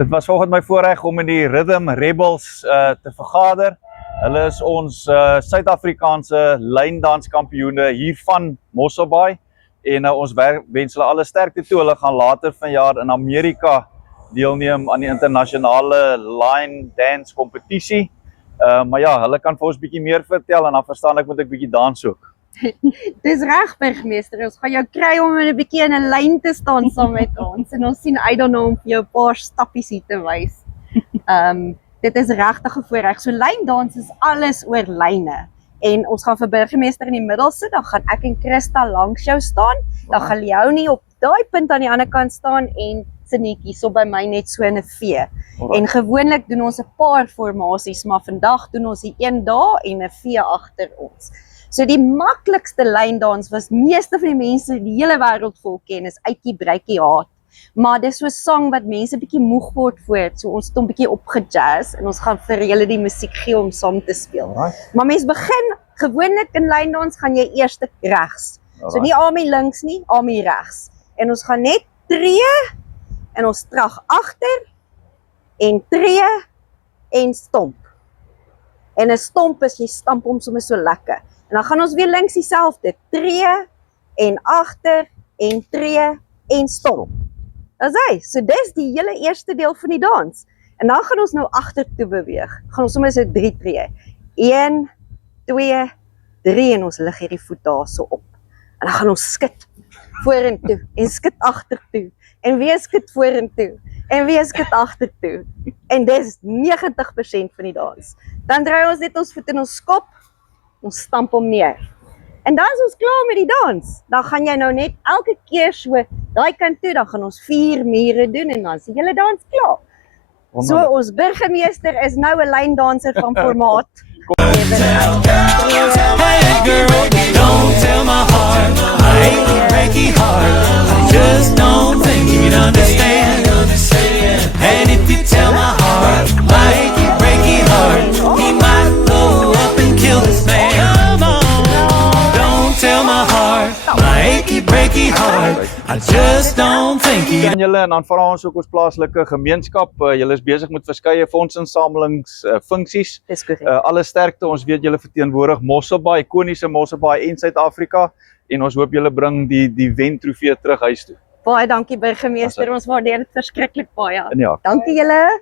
Dit was vanoggend my voorreg om met die Rhythm Rebels te vergader. Hulle is ons Suid-Afrikaanse lyndanskampioene hier van Mosselbaai. En ons wens hulle alle sterkte toe. Hulle gaan later vanjaar in Amerika deelneem aan die internasionale line dance kompetisie. Maar ja, hulle kan vir ons bietjie meer vertel en dan verstaan ek moet ek bietjie dans ook. Dis reg, burgemeester. Ons gaan jou kry om in 'n bietjie in 'n lyn te staan saam met ons en ons sien uit daarna om vir jou 'n paar stappies hier te wys. Dit is regtig 'n voorreg. So lyndans is alles oor lyne. En ons gaan vir burgemeester in die middel sit, dan gaan ek en Christa langs jou staan, dan gaan Leonie op daai punt aan die ander kant staan en Sinetjie so by my net so in 'n V. En gewoonlik doen ons 'n paar formasies, maar vandag doen ons die een daar en 'n V agter ons. So die maklikste lyndans was meeste van die mense die hele wêreld vol ken is Uitjie Breitjie Haat. Maar dis so 'n sang wat mense bietjie moeg word voor, so ons het hom bietjie opgejazz en ons gaan vir julle die musiek gee om saam te speel. Maar mens begin gewoonlik in lyndans gaan jy eers regs. So nie Ami links nie, Ami regs. En ons gaan net tree en ons trag agter en tree en stomp. En 'n stomp is jy stamp hom sommer so lekker. En dan gaan ons weer links dieselfde, tree en agter en tree en stomp. Dis hy, so dis die hele eerste deel van die dans. En dan gaan ons nou agtertoe beweeg. Gaan ons sommer so 3 tree. 1, 2, 3 en ons lig hierdie voet daar so op. En dan gaan ons skit vorentoe en skit agtertoe en weer skit vorentoe en weer skit agtertoe. En dis 90% van die dans. Dan draai ons net ons voet in ons kop. Ons stamp hom neer. En dan is ons klaar met die dans. Dan gaan jy nou net elke keer so daai kant toe, dan gaan ons 4 mure doen en dan is die hele dans klaar. So ons burgemeester is nou 'n lyndanser van formaat. Hey girl, don't tell my heart, my achy breaky heart. I just don't think you'd understand. And if you tell my heart, my achy breaky heart, he might blow up and kill this man. Come on, don't tell my heart, my achy breaky heart. I just don't think En julle en dan vra ons ook ons plaaslike gemeenskap. Julle is besig met verskeie fondsinsamelings funksies. Dis korrek. Alle sterkte. Ons weet julle verteenwoordig Mosselbaai, ikoniese Mosselbaai en Suid-Afrika en ons hoop julle bring die wentrofee terug huis toe. Baie dankie burgemeester. Ons waardeer dit verskriklik baie. Ja. Dankie julle.